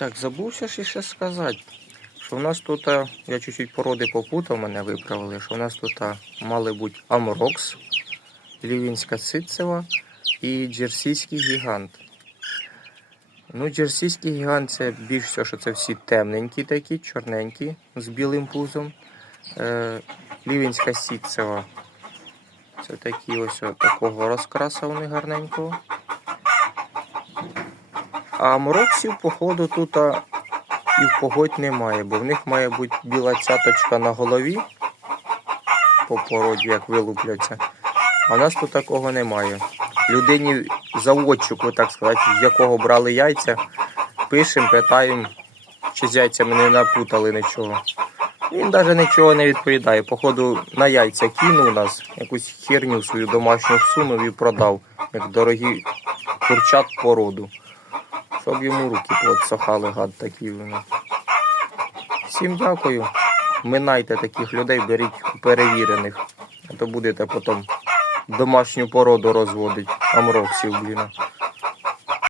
Так, забувся ж ще сказати, що в нас тут, я чуть-чуть породи попутав, мене виправили, що в нас тут а, мали бути Амрокс, Лівінська Ситцева і Джерсійський гігант. Ну, Джерсійський гігант це більш все, що це всі темненькі такі, чорненькі, з білим пузом. Е, Лівінська Сітцева. Це такі ось такого розкраса вони гарненького. А мороксів, походу, тут і в погодь немає, бо в них має бути біла цяточка на голові по породі, як вилупляться. А в нас тут такого немає. Людині заводчику, так сказати, з якого брали яйця, пишемо, питаємо, чи з яйцями не напутали нічого. Він навіть нічого не відповідає. Походу на яйця кинув нас, якусь херню свою домашню всунув і продав, як дорогі курчат породу. Щоб йому руки подсохали, гад такий вони. Всім дякую. Минайте таких людей, беріть перевірених. А то будете потім домашню породу розводити. Амроксів, блін.